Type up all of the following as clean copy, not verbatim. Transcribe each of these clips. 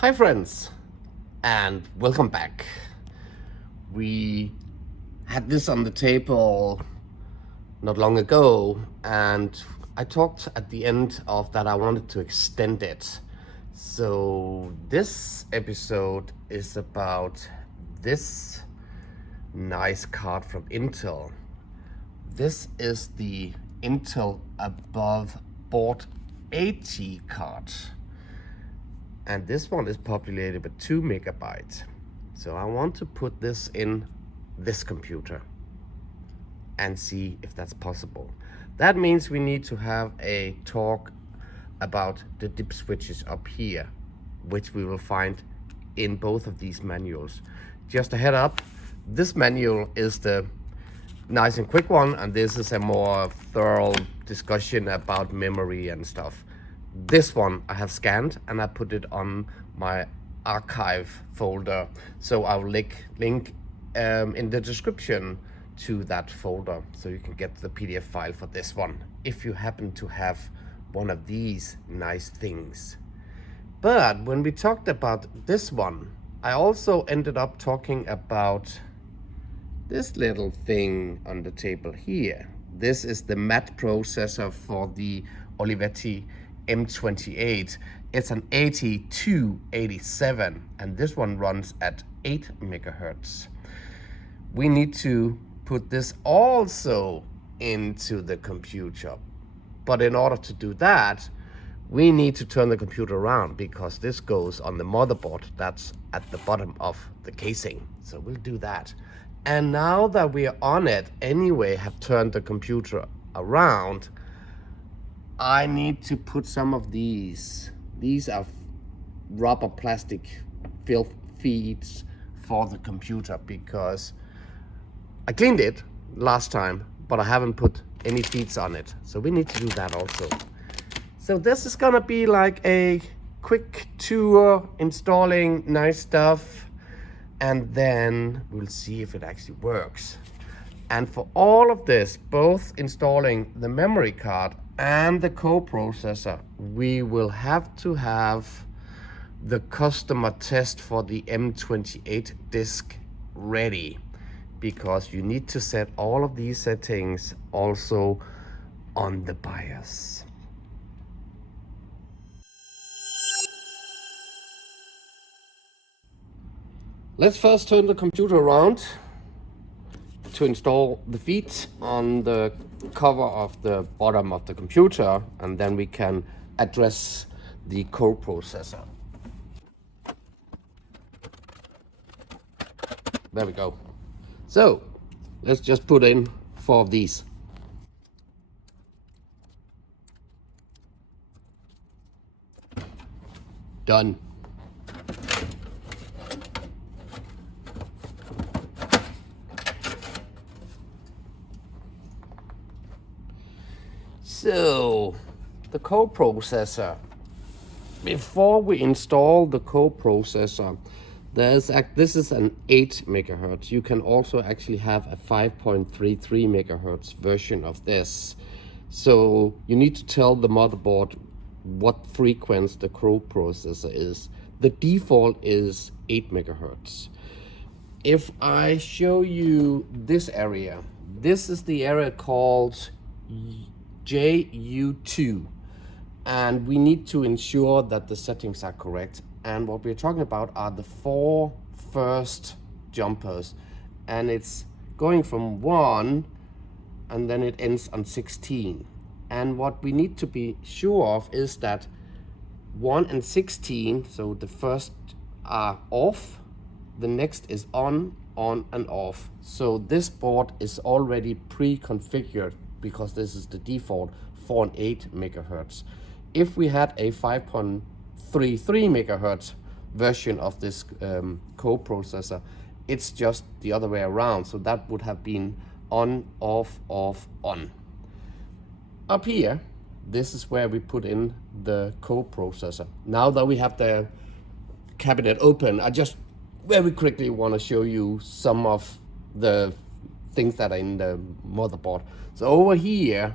Hi friends, and welcome back. We had this on the table not long ago, and I talked at the end of that I wanted to extend it. So this episode is about this nice card from Intel. This is the Intel Above Board AT card. And this one is populated with 2 megabytes. So I want to put this in this computer and see if that's possible. That means we need to have a talk about the dip switches up here, which we will find in both of these manuals. Just a head up, this manual is the nice and quick one, and this is a more thorough discussion about memory and stuff. This one I have scanned and I put it on my archive folder, so I'll link in the description to that folder, so you can get the PDF file for this one if you happen to have one of these nice things. But when we talked about this one, I also ended up talking about this little thing on the table here. This is the MAT processor for the Olivetti M28. It's an AT287, and this one runs at 8 megahertz. We need to put this also into the computer, but in order to do that, we need to turn the computer around, because this goes on the motherboard that's at the bottom of the casing. So we'll do that. And now that we are on it anyway, have turned the computer around, I need to put some of these. These are rubber plastic fill feeds for the computer, because I cleaned it last time, but I haven't put any feeds on it. So we need to do that also. So this is gonna be like a quick tour installing nice stuff, and then we'll see if it actually works. And for all of this, both installing the memory card and the coprocessor, we will have to have the customer test for the M28 disk ready, because you need to set all of these settings also on the BIOS. Let's first turn the computer around to install the feeds on the cover of the bottom of the computer, and then we can address the coprocessor. There we go. So let's just put in 4 of these. Done. So the coprocessor, before we install the coprocessor, this is an 8 megahertz. You can also actually have a 5.33 megahertz version of this. So you need to tell the motherboard what frequency the coprocessor is. The default is 8 megahertz. If I show you this area, this is the area called JU2, and we need to ensure that the settings are correct. And what we're talking about are the 4 first jumpers, and it's going from 1 and then it ends on 16. And what we need to be sure of is that 1 and 16, so the first are off, the next is on and off. So this board is already pre-configured, because this is the default for an 8 megahertz. If we had a 5.33 megahertz version of this coprocessor, it's just the other way around. So that would have been on, off, on. Up here, this is where we put in the coprocessor. Now that we have the cabinet open, I just very quickly want to show you some of the things that are in the motherboard. So over here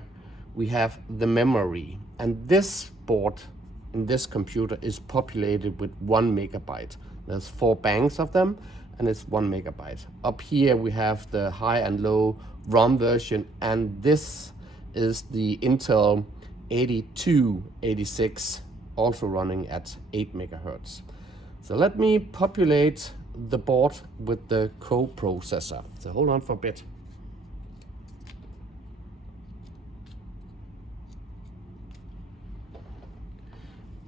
we have the memory, and this board in this computer is populated with 1 megabyte. There's 4 banks of them, and it's 1 megabyte. Up here we have the high and low ROM version, and this is the Intel 8286, also running at 8 megahertz. So let me populate the board with the coprocessor. So hold on for a bit.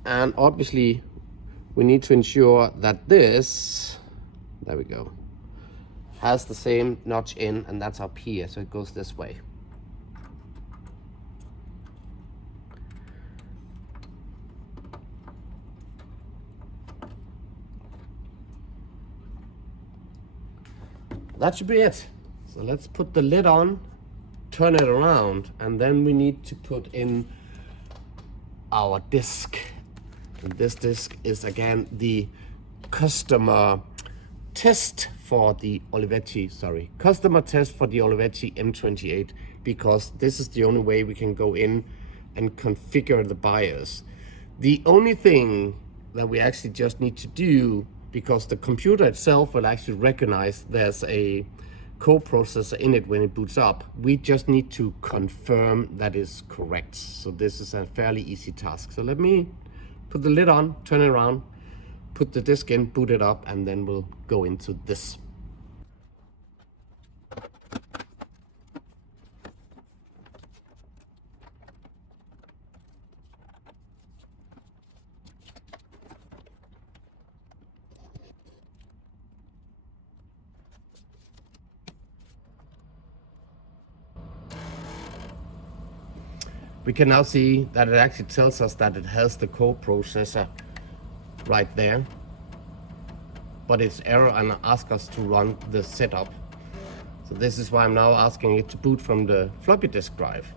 And obviously we need to ensure that this, there we go, has the same notch in, and that's up here, so it goes this way. That should be it. So let's put the lid on, turn it around, and then we need to put in our disk. And this disk is again the customer test for the Olivetti M28, because this is the only way we can go in and configure the BIOS. The only thing that we actually just need to do, because the computer itself will actually recognize there's a coprocessor in it when it boots up, we just need to confirm that is correct. So this is a fairly easy task. So let me put the lid on, turn it around, put the disk in, boot it up, and then we'll go into this. We can now see that it actually tells us that it has the coprocessor right there, but it's error and asks us to run the setup. So this is why I'm now asking it to boot from the floppy disk drive.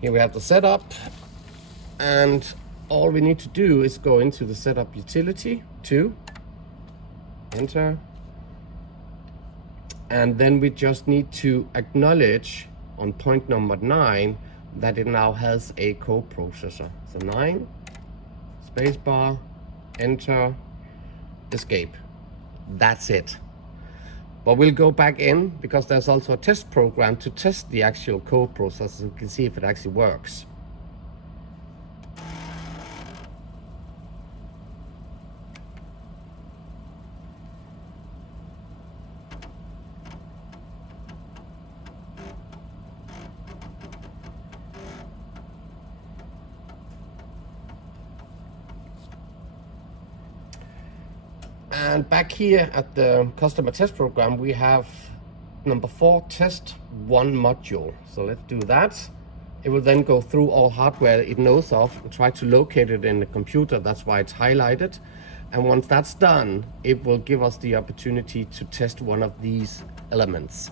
Here we have the setup, and all we need to do is go into the setup utility, enter, and then we just need to acknowledge on point number 9 that it now has a coprocessor. So 9, spacebar, enter, escape. That's it. But we'll go back in, because there's also a test program to test the actual coprocessor, so you can see if it actually works. And back here at the customer test program, we have number 4, test 1 module. So let's do that. It will then go through all hardware it knows of and try to locate it in the computer. That's why it's highlighted. And once that's done, it will give us the opportunity to test one of these elements.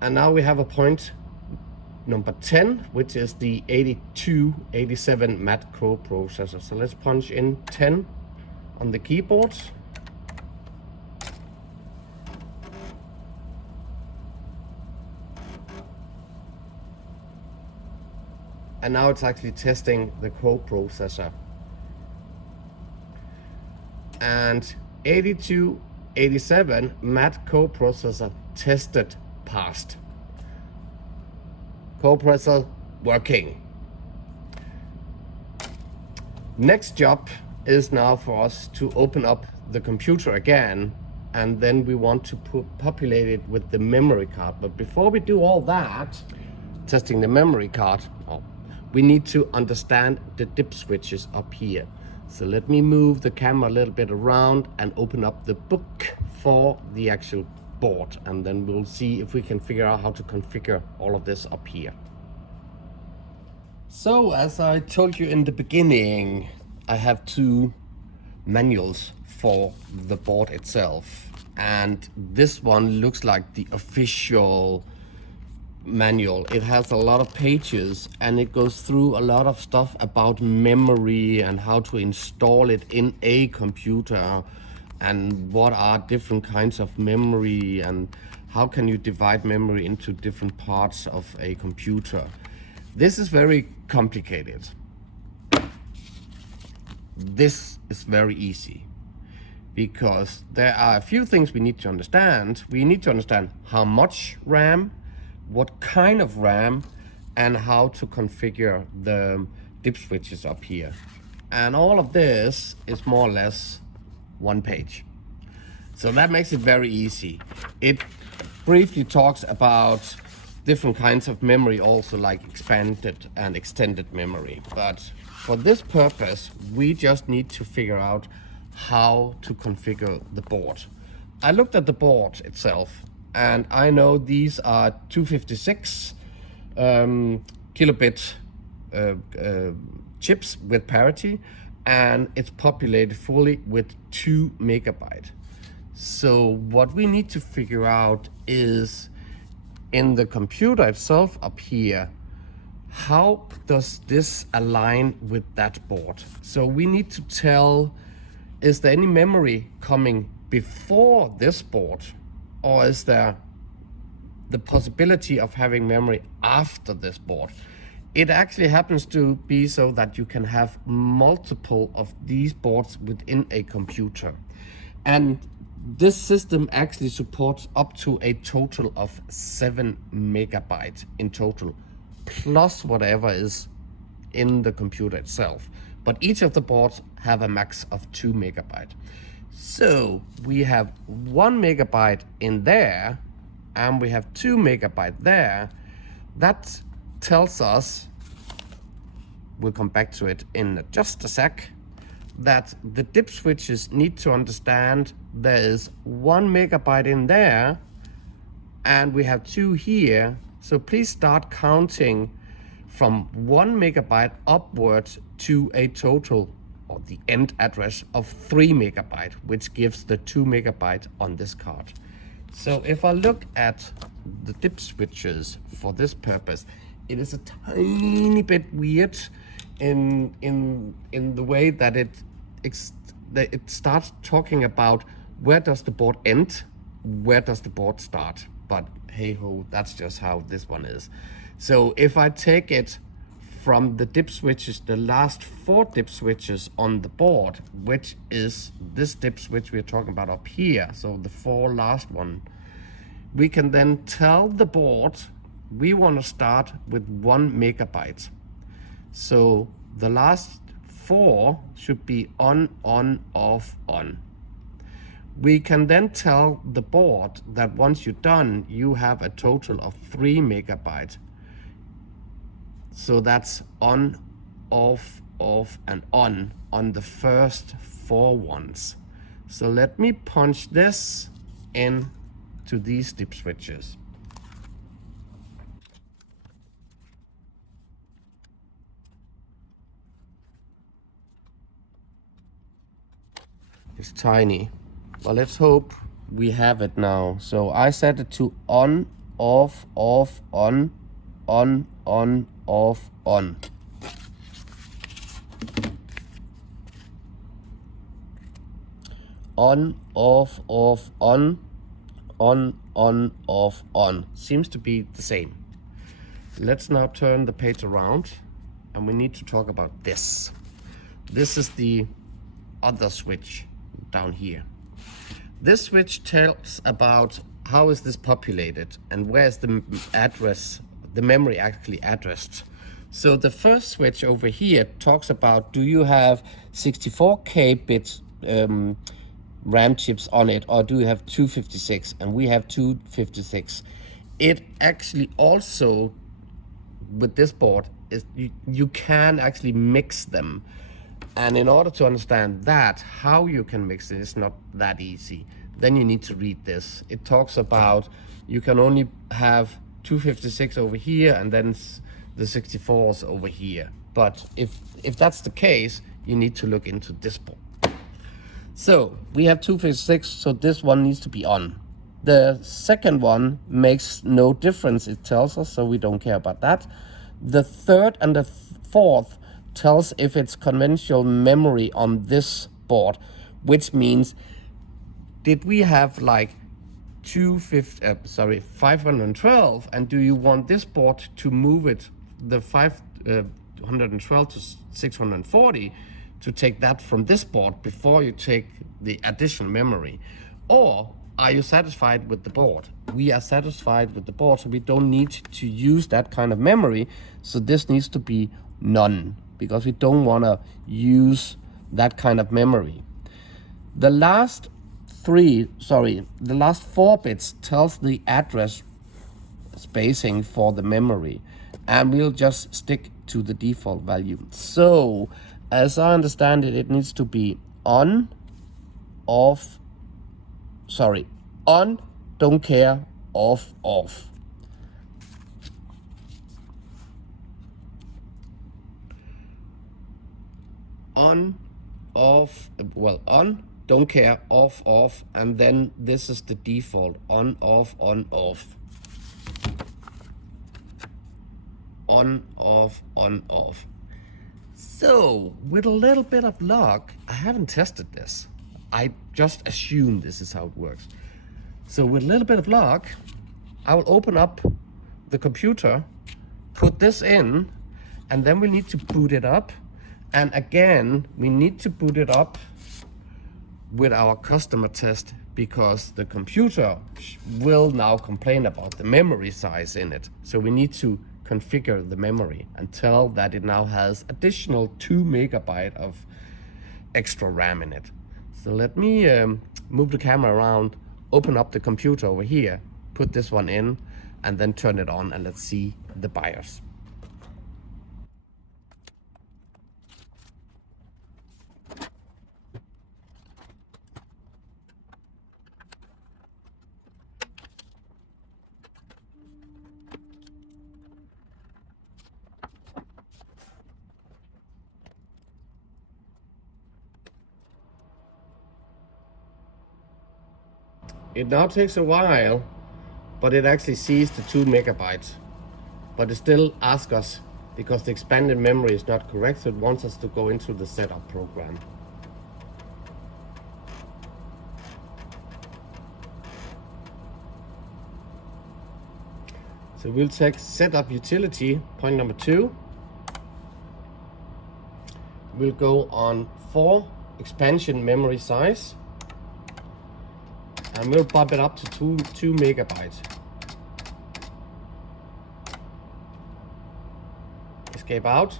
And now we have a point number 10, which is the 8287 MAT coprocessor. So let's punch in 10 on the keyboard. And now it's actually testing the coprocessor. And 8287 MAT coprocessor tested, passed. Coprocessor working. Next job is now for us to open up the computer again, and then we want to populate it with the memory card. But before we do all that, testing the memory card, we need to understand the dip switches up here. So let me move the camera a little bit around and open up the book for the actual board, and then we'll see if we can figure out how to configure all of this up here. So as I told you in the beginning, I have 2 manuals for the board itself, and this one looks like the official manual. It has a lot of pages, and it goes through a lot of stuff about memory and how to install it in a computer, and what are different kinds of memory, and how can you divide memory into different parts of a computer. This is very complicated. This is very easy, because there are a few things we need to understand. We need to understand how much RAM, what kind of RAM, and how to configure the dip switches up here. And all of this is more or less one page. So that makes it very easy. It briefly talks about different kinds of memory also, like expanded and extended memory. But for this purpose, we just need to figure out how to configure the board. I looked at the board itself, and I know these are 256 kilobit chips with parity, and it's populated fully with 2 megabyte. So what we need to figure out is, in the computer itself up here, how does this align with that board? So we need to tell, is there any memory coming before this board, or is there the possibility of having memory after this board? It actually happens to be so that you can have multiple of these boards within a computer. And this system actually supports up to a total of 7 megabytes in total, plus whatever is in the computer itself. But each of the boards have a max of 2 megabytes. So we have 1 megabyte in there, and we have 2 megabytes there. That tells us, we'll come back to it in just a sec, that the dip switches need to understand there is 1 megabyte in there, and we have 2 here. So please start counting from 1 megabyte upwards to a total, or the end address, of 3 megabyte, which gives the 2 megabyte on this card. So if I look at the dip switches for this purpose, it is a tiny bit weird in the way that it starts talking about where does the board end, where does the board start. But hey ho, that's just how this one is. So if I take it from the dip switches, the last 4 dip switches on the board, which is this dip switch we're talking about up here, so the 4 last one, we can then tell the board we want to start with 1 megabyte. So the last 4 should be on, off, on. We can then tell the board that once you're done, you have a total of 3 megabyte. So that's on, off, and on the first 4 ones. So let me punch this in to these dip switches. It's tiny, but let's hope we have it now. So I set it to on, off, on, off, on. On, off, on, off, on. Seems to be the same. Let's now turn the page around, and we need to talk about this. This is the other switch down here. This switch tells about how is this populated and where's the address, the memory actually addressed. So the first switch over here talks about, do you have 64K bits RAM chips on it, or do you have 256? And we have 256. It actually also, with this board, is you can actually mix them. And in order to understand that, how you can mix it is not that easy. Then you need to read this. It talks about you can only have 256 over here and then the 64s over here. But if that's the case, you need to look into this board. So we have 256, so this one needs to be on. The second one makes no difference, it tells us, so we don't care about that. The third and the fourth tells if it's conventional memory on this board, which means did we have like 512, and do you want this board to move it, the 512 to 640, to take that from this board before you take the additional memory? Or are you satisfied with the board? We are satisfied with the board, so we don't need to use that kind of memory. So this needs to be none, because we don't want to use that kind of memory. The last four bits tells the address spacing for the memory, and we'll just stick to the default value. So as I understand it, it needs to be on, don't care, off. On, off, on, don't care, off, and then this is the default, on, off, on, off. On, off, on, off. So with a little bit of luck, I haven't tested this. I just assume this is how it works. So with a little bit of luck, I will open up the computer, put this in, and then we need to boot it up. And again, we need to boot it up with our customer test, because the computer will now complain about the memory size in it. So we need to configure the memory and tell that it now has additional 2 megabyte of extra RAM in it. So let me move the camera around, open up the computer over here, put this one in, and then turn it on, and let's see the BIOS. It now takes a while, but it actually sees the 2 megabytes. But it still asks us, because the expanded memory is not correct, so it wants us to go into the setup program. So we'll take setup utility, point number 2. We'll go on 4 expansion memory size, and we'll bump it up to 2 megabytes. Escape out.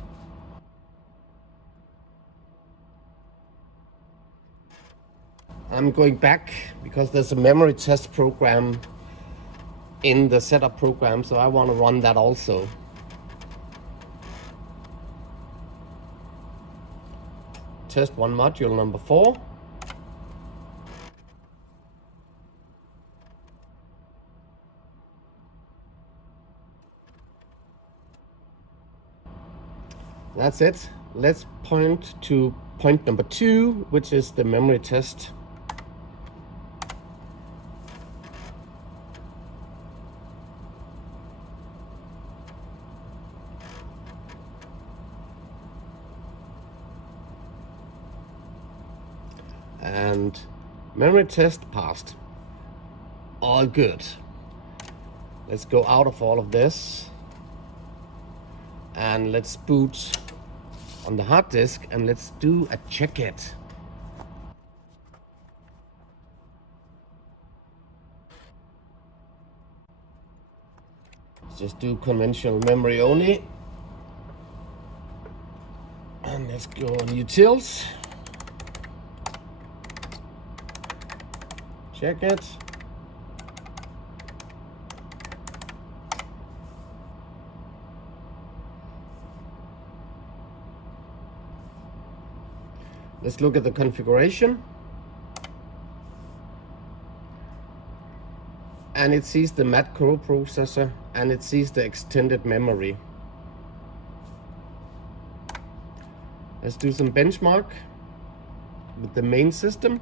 I'm going back because there's a memory test program in the setup program, so I want to run that also. Test one module number 4. That's it. Let's point to point number 2, which is the memory test. And memory test passed. All good. Let's go out of all of this, and let's boot on the hard disk, and let's do a check it. Let's just do conventional memory only, and let's go on utils. Check it. Let's look at the configuration. And it sees the macro processor, and it sees the extended memory. Let's do some benchmark with the main system.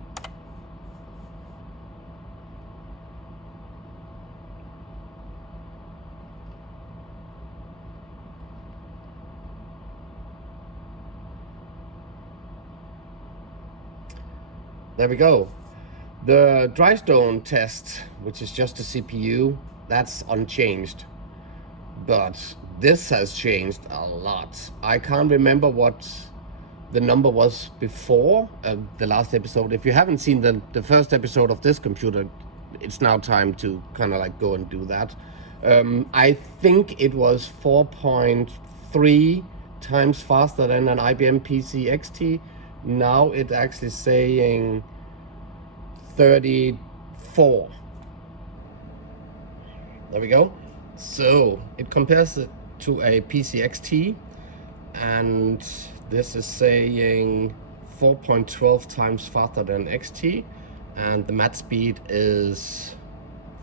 There we go. The dry stone test, which is just a CPU, that's unchanged. But this has changed a lot. I can't remember what the number was before the last episode. If you haven't seen the first episode of this computer, it's now time to kind of like go and do that. I think it was 4.3 times faster than an IBM PC XT. Now it's actually saying 34. There we go. So it compares it to a PC XT, and this is saying 4.12 times faster than XT, and the mat speed is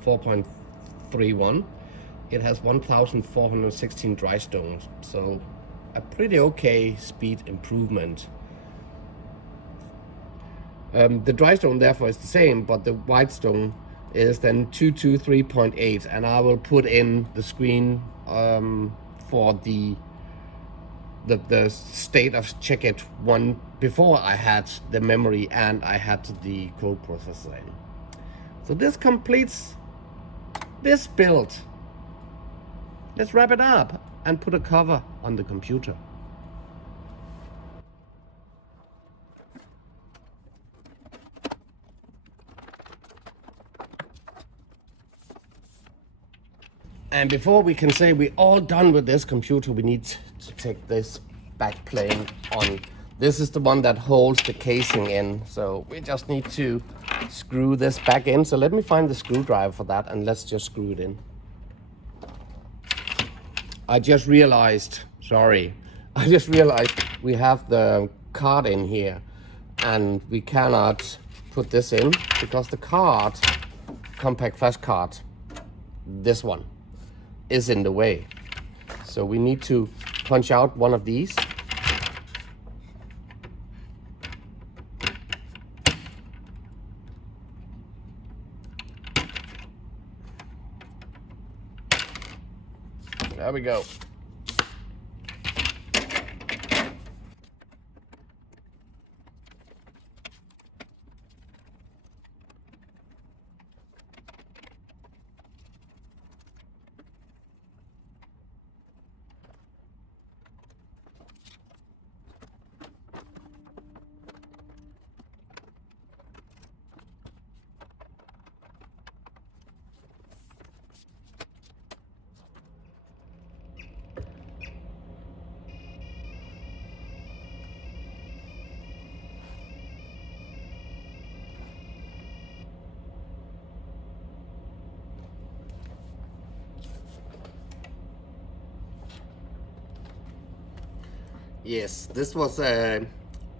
4.31. It has 1,416 dry stones, so a pretty okay speed improvement. The dry stone therefore is the same, but the white stone is then 223.8, and I will put in the screen for the status check it one before I had the memory and I had the code processor in. So this completes this build. Let's wrap it up and put a cover on the computer. And before we can say we're all done with this computer, we need to take this back plane on. This is the one that holds the casing in, so we just need to screw this back in. So let me find the screwdriver for that, and let's just screw it in. I just realized we have the card in here, and we cannot put this in because the card, compact flash card, this one, is in the way. So we need to punch out one of these. There we go. Yes, this was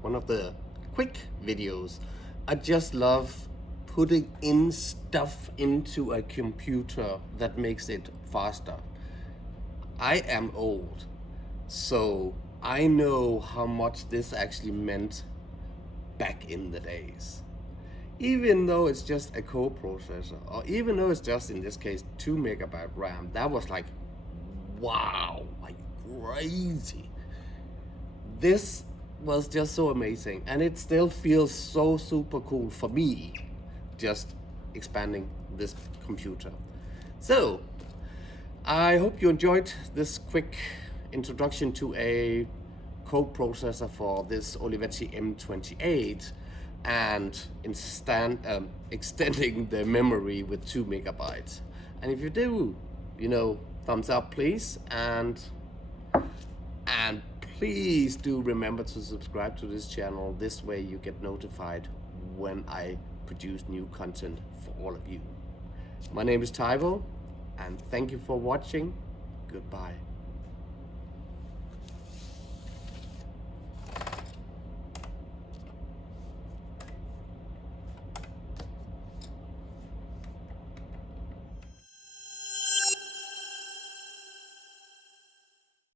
one of the quick videos. I just love putting in stuff into a computer that makes it faster. I am old, so I know how much this actually meant back in the days. Even though it's just a co-processor, or even though it's just, in this case, 2 megabyte RAM, that was like, wow, like crazy. This was just so amazing, and it still feels so super cool for me, just expanding this computer. So I hope you enjoyed this quick introduction to a code processor for this Olivetti M28, and extending the memory with 2 megabytes. And if you do, thumbs up please, and please do remember to subscribe to this channel. This way you get notified when I produce new content for all of you. My name is Taivo, and thank you for watching. Goodbye.